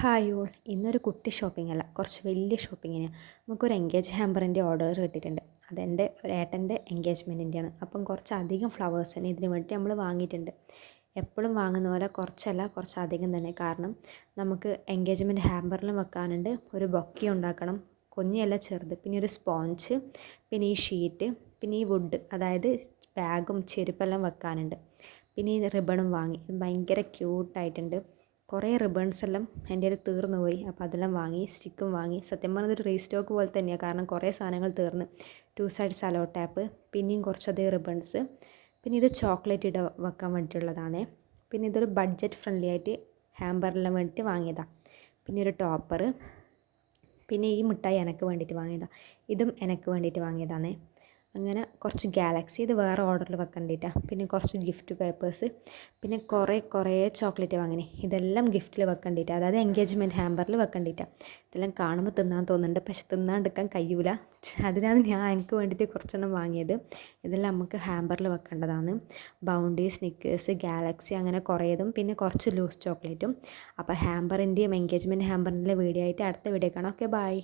Hi all, ഇന്നൊരു കുട്ടി shopping അല്ല, കുറച്ച് വലിയ ഷോപ്പിങ്ങിന് നമുക്കൊരു എൻഗേജ് ഹാമ്പറിൻ്റെ ഓർഡർ കിട്ടിയിട്ടുണ്ട്. അതെൻ്റെ ഒരു ഏട്ടൻ്റെ എൻഗേജ്മെൻറ്റിൻ്റെയാണ്. അപ്പം കുറച്ചധികം ഫ്ലവേഴ്സ് തന്നെ ഇതിന് വേണ്ടി നമ്മൾ വാങ്ങിയിട്ടുണ്ട്. എപ്പോഴും വാങ്ങുന്ന പോലെ കുറച്ചല്ല, കുറച്ചധികം തന്നെ. കാരണം നമുക്ക് എൻഗേജ്മെൻറ്റ് ഹാമ്പറിലും വെക്കാനുണ്ട്, ഒരു ബൊക്കെ ഉണ്ടാക്കണം, കുഞ്ഞല്ല ചെറുത്, പിന്നെ ഒരു സ്പോഞ്ച്, പിന്നെ ഈ ഷീറ്റ്, പിന്നെ ഈ വുഡ്, അതായത് ബാഗും ചെരുപ്പെല്ലാം വെക്കാനുണ്ട്. പിന്നെ ഈ റിബണും വാങ്ങി, ഭയങ്കര ക്യൂട്ടായിട്ടുണ്ട്. കുറേ റിബൺസ് എല്ലാം എൻ്റെ കയ്യിൽ തീർന്നു പോയി. അപ്പോൾ അതെല്ലാം വാങ്ങി, സ്റ്റിക്കും വാങ്ങി. സത്യം പറഞ്ഞാൽ ഒരു റീസ്റ്റോക്ക് പോലെ തന്നെയാണ്, കാരണം കുറേ സാധനങ്ങൾ തീർന്ന്. 2 സൈഡ് സലോ ടാപ്പ്, പിന്നെയും കുറച്ചധികം റിബൺസ്, പിന്നെ ഇത് ചോക്ലേറ്റ് വെക്കാൻ വേണ്ടിയിട്ടുള്ളതാണ്. പിന്നെ ഇതൊരു ബഡ്ജറ്റ് ഫ്രണ്ട്ലി ആയിട്ട് ഹാമ്പറിലെല്ലാം വേണ്ടിയിട്ട് വാങ്ങിയതാണ്. പിന്നെ ഒരു ടോപ്പർ, പിന്നെ ഈ മിഠായി എനിക്ക് വേണ്ടിയിട്ട് വാങ്ങിയതാണ്. ഇതും എനിക്ക് വേണ്ടിയിട്ട് വാങ്ങിയതാണ്. അങ്ങനെ കുറച്ച് ഗാലക്സി, ഇത് വേറെ ഓർഡറിൽ വെക്കേണ്ടിയിട്ടാണ്. പിന്നെ കുറച്ച് ഗിഫ്റ്റ് പേപ്പേഴ്സ്, പിന്നെ കുറേ ചോക്ലേറ്റ് വാങ്ങിനി. ഇതെല്ലാം ഗിഫ്റ്റിൽ വെക്കേണ്ടിയിട്ടാണ്, അതായത് എൻഗേജ്മെൻറ്റ് ഹാമ്പറിൽ വെക്കേണ്ടിയിട്ടാണ്. ഇതെല്ലാം കാണുമ്പോൾ തിന്നാൻ തോന്നുന്നുണ്ട്, പക്ഷെ തിന്നാണ്ടെടുക്കാൻ കഴിയൂല. അതിനാണ് ഞാൻ എനിക്ക് വേണ്ടിയിട്ട് കുറച്ചെണ്ണം വാങ്ങിയത്. ഇതെല്ലാം നമുക്ക് ഹാമ്പറിൽ വെക്കേണ്ടതാണ്. ബൗണ്ടി, സ്നിക്കേഴ്സ്, ഗാലക്സി, അങ്ങനെ കുറേതും, പിന്നെ കുറച്ച് ലൂസ് ചോക്ലേറ്റും. അപ്പോൾ ഹാമ്പറിൻ്റെയും എൻഗേജ്മെൻറ്റ് ഹാമ്പറിൻ്റെ വീഡിയോ ആയിട്ട് അടുത്ത വീഡിയോ കാണാം. Okay, by.